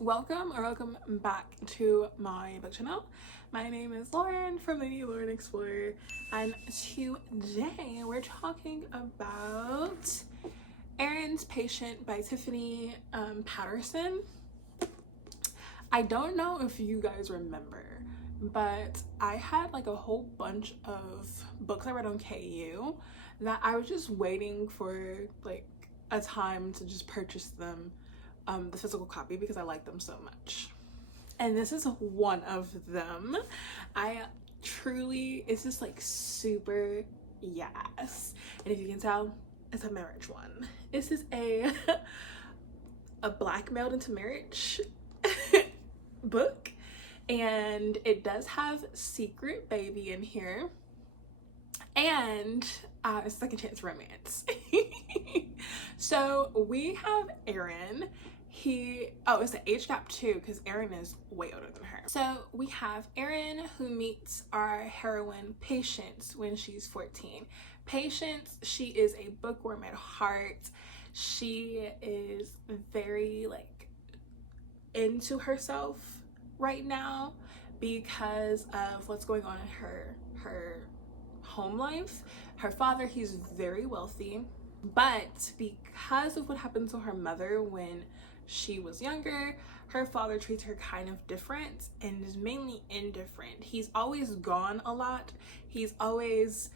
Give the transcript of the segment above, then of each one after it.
Welcome back to my book channel. My name is Lauren from Lady Lauren Explorer, and today we're talking about Erin's Patient by Tiffany Patterson. I don't know if you guys remember, but I had like a whole bunch of books I read on KU that I was just waiting for like a time to just purchase them, the physical copy, because I like them so much. And this is one of them. It's just like super yes. And if you can tell, it's a marriage one. This is a blackmailed into marriage book, and it does have Secret Baby in here, and it's second chance romance. So we have Erin. It's the age gap too, because Erin is way older than her. So we have Erin, who meets our heroine Patience when she's 14. Patience, she is a bookworm at heart. She is very like into herself right now because of what's going on in her home life. Her father, he's very wealthy, but because of what happened to her mother when she was younger, her father treats her kind of different and is mainly indifferent. He's always gone a lot. He's always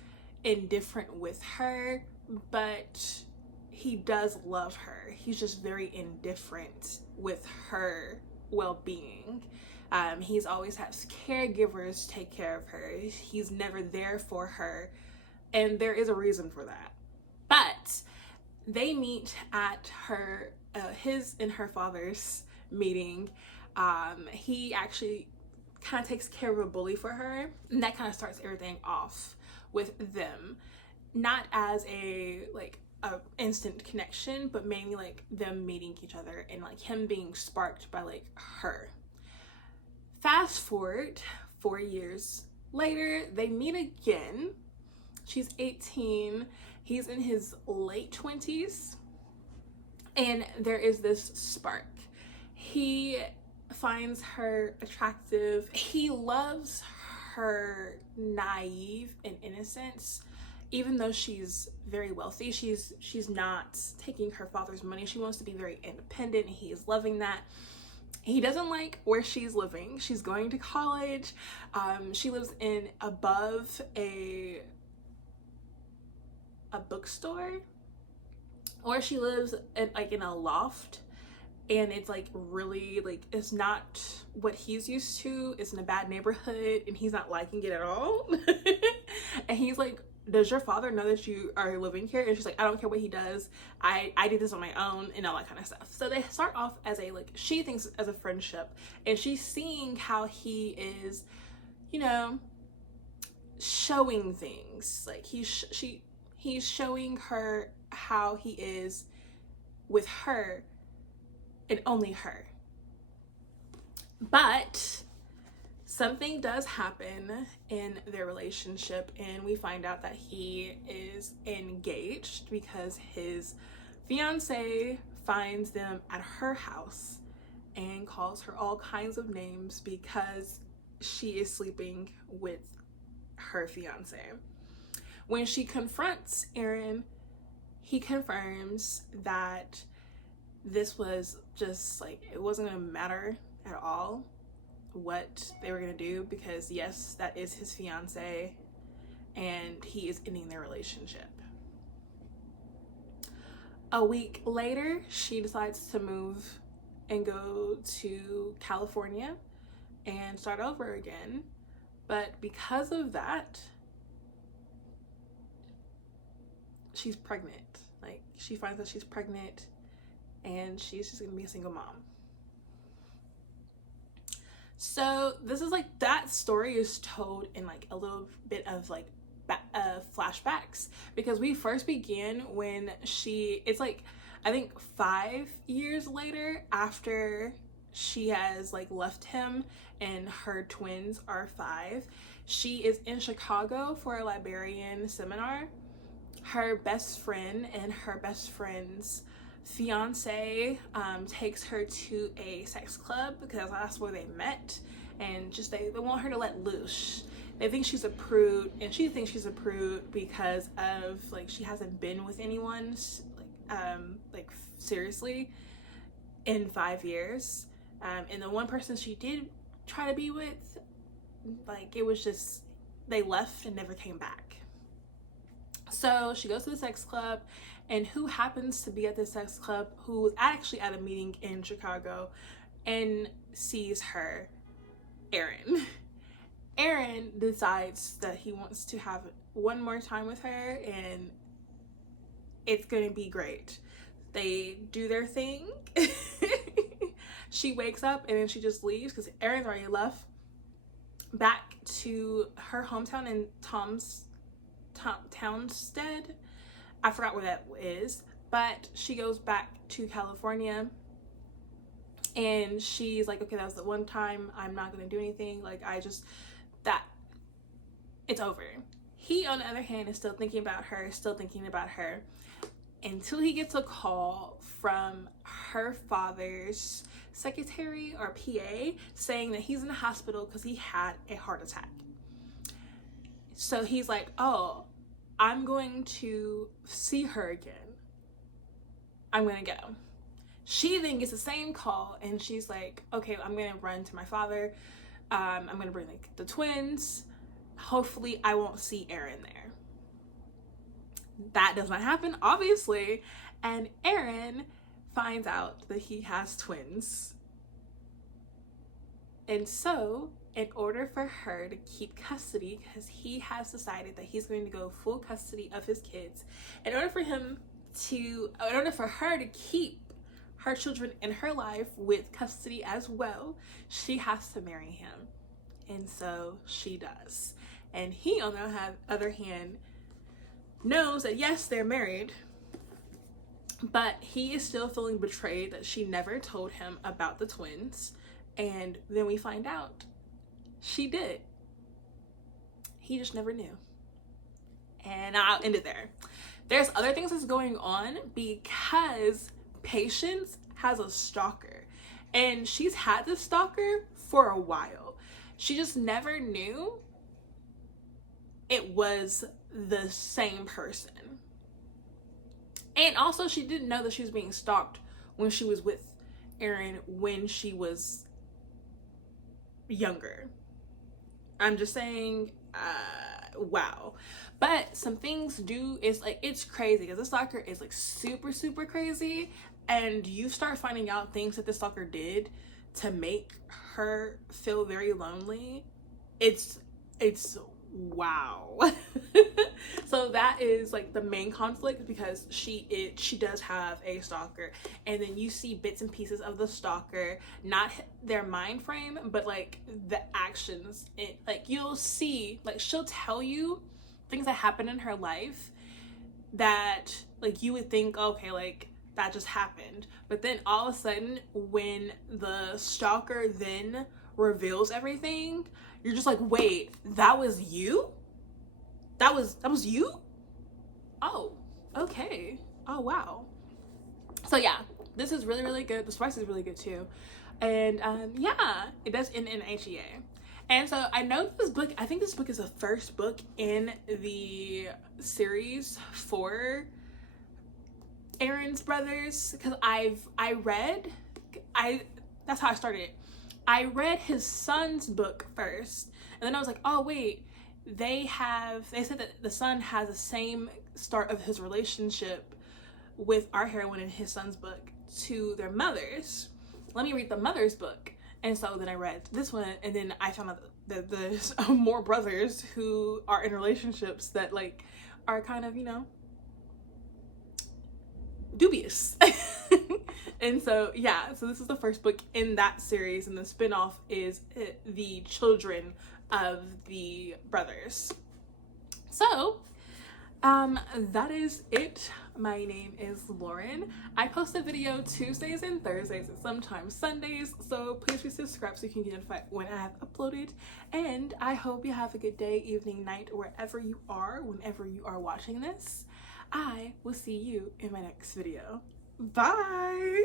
indifferent with her, but he does love her. He's just very indifferent with her well-being. He's always has caregivers take care of her. He's never there for her, and there is a reason for that. But they meet at his and her father's meeting. He actually kind of takes care of a bully for her, and that kind of starts everything off with them, not as a instant connection, but mainly like them meeting each other and like him being sparked by like her. Fast forward 4 years later, they meet again. She's 18, he's in his late 20s, and there is this spark. He finds her attractive. He loves her naive and innocence. Even though she's very wealthy, she's not taking her father's money. She wants to be very independent. He is loving that. He doesn't like where she's living. She's going to college. She lives above a bookstore, or she lives in a loft, and it's like really like, it's not what he's used to. It's in a bad neighborhood, and he's not liking it at all. And he's like, does your father know that you are living here? And she's like, I don't care what he does. I did this on my own, and all that kind of stuff. So they start off as she thinks as a friendship, and she's seeing how he is, showing things. Like he's showing her how he is with her and only her. But something does happen in their relationship, and we find out that he is engaged because his fiance finds them at her house and calls her all kinds of names because she is sleeping with her fiance. When she confronts Erin, he confirms that this was just like, it wasn't gonna matter at all what they were gonna do, because yes, that is his fiance, and he is ending their relationship. A week later, she decides to move and go to California and start over again. But because of that, she's pregnant. Like, she finds that she's pregnant, and she's just gonna be a single mom. So this is like, that story is told in like a little bit of like flashbacks, because we first begin when it's like, I think 5 years later after she has like left him, and her twins are 5. She is in Chicago for a librarian seminar. Her best friend and her best friend's fiance takes her to a sex club because that's where they met, and just they want her to let loose. They think she's a prude, and she thinks she's a prude because of like she hasn't been with anyone like seriously in 5 years, and the one person she did try to be with, like it was just they left and never came back. So she goes to the sex club, and who happens to be at the sex club, who was actually at a meeting in Chicago, and sees her? Aaron. Aaron decides that he wants to have one more time with her, and it's gonna be great. They do their thing. She wakes up and then she just leaves because Aaron's already left back to her hometown in Townstead. I forgot where that is, but she goes back to California, and she's like, okay, that was the one time, I'm not gonna do anything, like it's over. He, on the other hand, is still thinking about her, until he gets a call from her father's secretary or PA saying that he's in the hospital because he had a heart attack. So he's like, oh, I'm going to see her again. I'm gonna go. She then gets the same call, and she's like, okay, I'm gonna run to my father. I'm gonna bring like the twins. Hopefully I won't see Aaron there. That does not happen, obviously, and Aaron finds out that he has twins. And so, in order for her to keep custody, because he has decided that he's going to go full custody of his kids, in order for her to keep her children in her life with custody as well, she has to marry him. And so she does. And he, on the other hand, knows that yes, they're married, but he is still feeling betrayed that she never told him about the twins. And then we find out she did. He just never knew. And I'll end it there. There's other things that's going on because Patience has a stalker, and she's had this stalker for a while. She just never knew it was the same person. And also, she didn't know that she was being stalked when she was with Aaron when she was younger. I'm just saying, wow. But some things it's crazy because the stalker is like super, super crazy, and you start finding out things that the stalker did to make her feel very lonely. It's wow. So that is like the main conflict, because she does have a stalker, and then you see bits and pieces of the stalker, not their mind frame, but like the actions. Like you'll see, like she'll tell you things that happen in her life that like you would think, okay, like that just happened, but then all of a sudden when the stalker then reveals everything, you're just like, wait, that was you? That was you? Oh, okay. Oh, wow. So yeah, this is really, really good. The spice is really good too. And yeah, it does end in HEA. And so I know this book, I think this book is the first book in the series for Aaron's brothers, because that's how I started it. I read his son's book first, and then I was like, oh wait, they said that the son has the same start of his relationship with our heroine in his son's book to their mothers. Let me read the mother's book. And so then I read this one, and then I found out that there's more brothers who are in relationships that like are kind of, dubious. And so yeah, so this is the first book in that series, and the spin-off is the children of the brothers. So that is it. My name is Lauren. I post a video Tuesdays and Thursdays and sometimes Sundays, so please be subscribed so you can get notified when I have uploaded. And I hope you have a good day, evening, night, wherever you are, whenever you are watching this. I will see you in my next video. Bye.